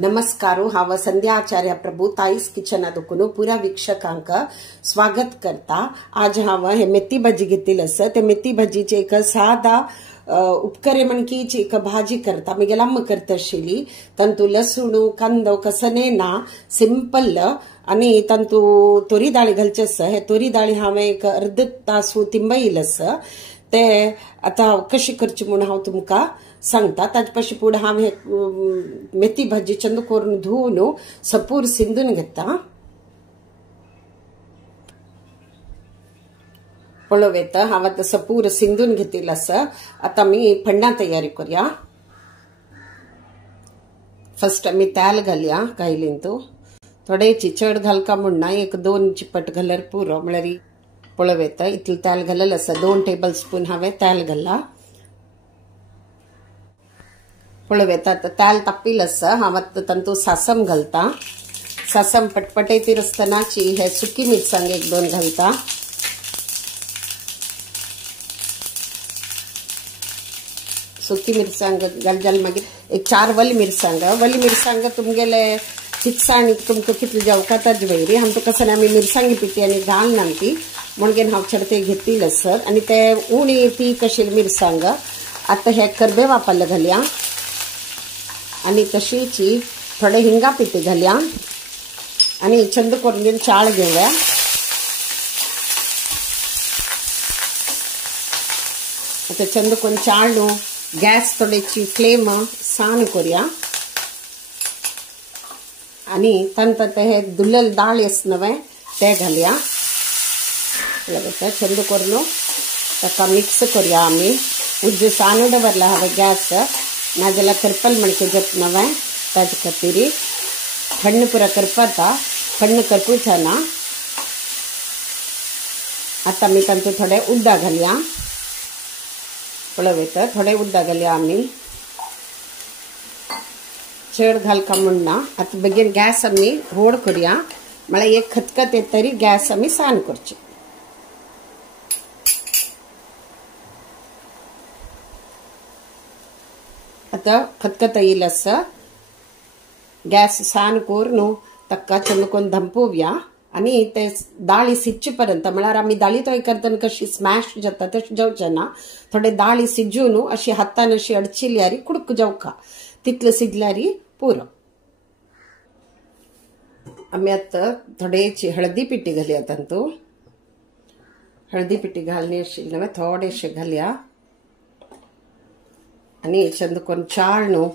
नमस्कारो हांव संध्या आचार्य प्रभू ताईस किचन दुखून पुऱ्या वीक्षकांक स्वागत करता। आज हांव हे मेथी भाजी घेतली आसा। ते मेथी भाजीचे एक साधा उपकरे म्हणकी एक भाजी करता मगे अम्म करता आशिल्ली। तंतू लसूण कांदो कसने ना सिंपल आणि तंतू तोरी दाळी घालचे आसा। हे तोरी दाळी हांवें एक अर्ध तासू तिंबयिल्ले आसा। ते आता कशी करची म्हणून हांव तुमका सांगता। ताजे पशी पुढे हांव हे मेथी भाजी चंद करून धुवन सपूर सिंधून घेता। पळोवेत हांव आता सपूर सिंधून घेतलेला आसा। आता मी फण्णां तयारी करूया। फर्स्ट आमी तेल घालया कायलीन तो थोडेची चड घालका म्हणना एक दोन चिपट घाल्यार पुरो म्हळ्यार पळोवेत इतलें तेल घालेलें आसा। 2 टेबल स्पून हांवें तेल घाला। पळोवेत आता तेल तापिल्लें आसा। हांव आतां तातूंत सासम घालता। सासम पटपटयती आसतनाची हे सुकी मिरसांग 1-2 घालता। सुकी मिरसांग घाल मागीर एक 4 वली मिरसांग तुमगेले तिखसाण तुमकां कितली जावका ताजे वयरी हांव तुका कसं आमी मिरसांगी पिटी आनी घालना ती म्हणून हांव चडते घेतली आसत। आनी ते उणी ती कशी मिरसांग आता हे करबेवापल्ले घालया आणि तशीची थोडे हिंगा पिटी घालया आणि चंद करून चाळ घेऊया। आता चंद करून चाळ न्हू गॅस थोडीची फ्लेम सान करूया आणि तंत हे दुल्लल दाळ नवे ते घालया। चंद करून ताका मिक्स करूया आमी। उज्जे सान दवरला हांवें गॅस नाजाल्यार करपल म्हणके जप नवे ताजे खातीर थंड पुरा करपाता थंड करपूचा ना। आता मी तांतूं थोडे उड्डा घालया। पळोवेत थोडे उड्डा घालया आमी चड घालका म्हणना। आता बेगीन गॅस आमी व्हड करूया म्हळ्यार एक खतखत येत तरी गॅस आमी सान करची। आता खतखत येयला आसा। गॅस सान करून ताका चंद करून धंपोवया आणि ते दाळी सिजचे पर्यंत म्हळ्यार आमी दाळी तोय करतना कशी स्मॅश जाता तशी जावचे ना। थोडे दाळी सिजून अशी हातान अशी अडचिल्यार कुडक जावका तितले सिजल्यार पुरो। आमी आता थोडेची हळदी पिटी घालया। तांतूं हळदी पिटी घालनी आशिल्ली थोडेशे घालया आणि चंद करून चाळ न्हू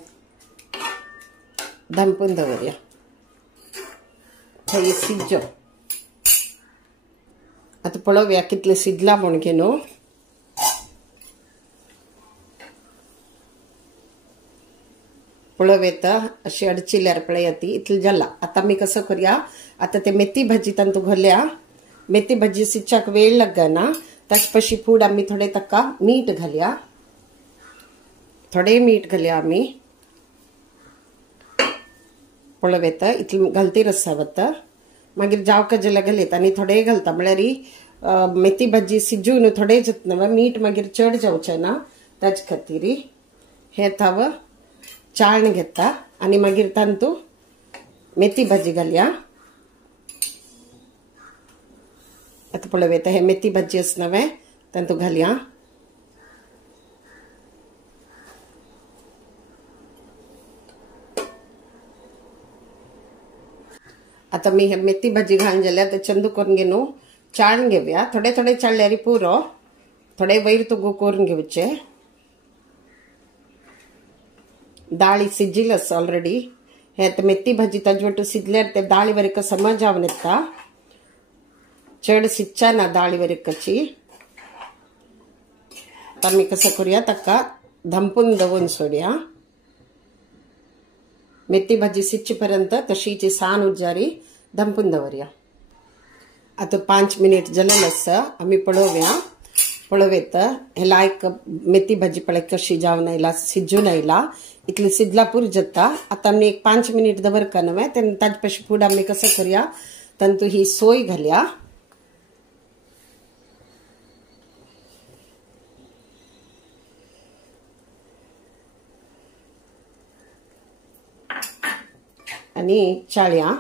धंपून दवरया थंय सिज्जो। आता पळोवया कितले सिजला म्हणगे न्हू। पळोवेत अशी अडचिल्यार पळया ती इतली जाला। आता आमी कसं करूया आता ते मेथी भाजी तांतूं घालया। मेथी भाजी सिजच्याक वेळ लागना ताचे पशी फूड आमी थोडे ताका मीठ घालया। थोडे मीठ घालया आमी। पळोवेत इतली घालती रसावत मागीर जावका जाल्यार घालीत आनी थोडे घालता म्हळ्यार मेथी भाजी सिजून थोडे जातनव मीठ मागीर चड जावचें ना ताचे खातीर हे हांव चाळण घेता आणि मागीर तांतूं मेथी भाजी घालया। आता पळोवेत हे मेथी भाजी नवे तांतूं घालया। आता मी हे मेथी भाजी घालून जाल्यार ते चंद करून घेवन चाळून घेवया। थोडे थोडे चाळल्यार पुरो थोडे वयर तुगो करून घेवचे। दाळी सिजिल्ली आसा ऑलरेडी। हे आता मेथी भाजी ताजे वटू सिजल्यार ते दाळी वरक समा जावन येता चड सिजचा ना दाळी वरकची। आता आमी कसं करूया ताका धंपून दवरून सोडया। मेथी भाजी सिजचे पर्यंत तशीची सान उज्जारी धंपून दवरया। आता 5 मिनिट जालेले आसा आमी पळोवया। पळोवेत हे लायक मेथी भाजी पळय कशी जावन आयला सिजून आयला इतली सिजला पुरो जाता। आता आमी एक 5 मिनिट दवरका नवे ताजे पशी फूड आमी कसं करूया तांतूं ही सोय घालया। आणि चाळ्या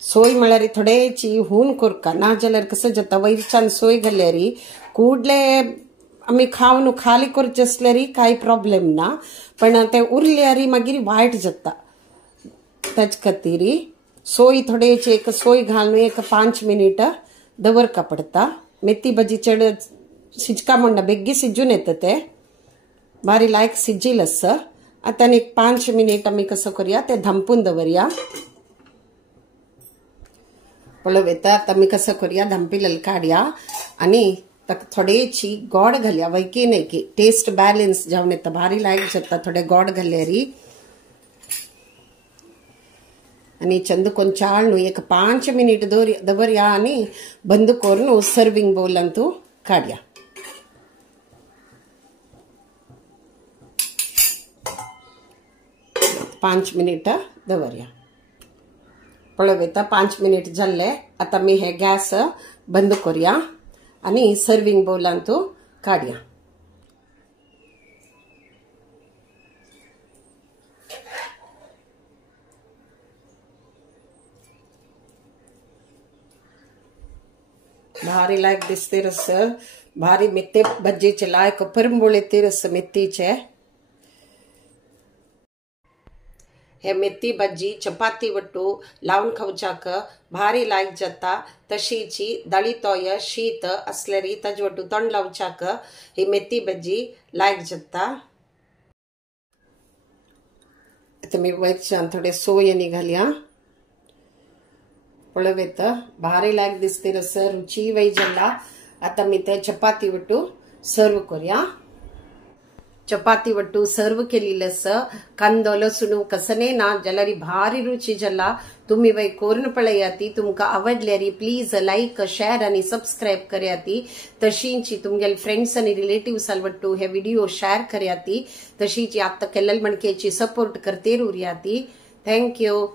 सोय म्हळ्यार थोडेची हून कोरका ना जाल्यार कसं जाता वयरच्यान सोय घाल्यारी कूडले आमी खावन खाली करचे असल्यारी कांय प्रॉब्लेम ना पण ते उरल्यारी मागीर वायट जाता तेच खातीर सोय थोडेची एक सोय घालून एक 5 मिनिट दवरका पडता मेथी भाजी चड शिजका म्हणना बेगी शिजून येता ते बारी लायक शिजिल आसा आता एक 5 मिनिट आमी कसं करूया ते धांपून दवरया पळय येता आता आमी कसं करूया धांपिलेलं काडया आणि थोडेची गोड घालया वैकी नाही की टेस्ट बॅलन्स जावन येता भारी लायक जाता थोडे गोड घाल्यारी आणि चंद ಕೊಂಚಾಳ್ एक 5 मिनिट दवरया आणि बंद करून सर्विंग बोल ಅಂತೂ काडया 5 मिनिट दवरया पळय 5 मिनिट जाल्ले आता मी हे गॅस बंद करूया आणि सर्विंग बोल ಅಂತೂ काडया भारी लायक दिसते रस भारी मेथी भज्जीचे लायक परंबोळेते रस मेथीचे हे मेथी भज्जी चपाती वट्टू लावून खावच्याक भारी लायक जाता तशीची दळीतोय शीत असल्यारी ताजे वट्टू तोंड लावच्याक ही मेथी भज्जी लायक जाता आता मी वयच्यान थोडे सोय घालया पळवेत भारी लायक दिसते रस रुची वय जाला आता मी ते चपाती वट्टू सर्व करूया चपाती वट्टू सर्व केलेलंस कांदो लसूण कसने ना जाल्यार भारी रुची जाला तुम्ही वय करून पळयाती तुमका आवडल्यारी प्लीज लाईक शेअर आणि सबस्क्राईब करयाती तशीची तुमगेल फ्रेंड्स आणि रिलेटिव्स वट्टू हे व्हिडिओ शेअर करयाती तशीची आता केल्लेल मणकेची सपोर्ट करते उरयाती थँक्यू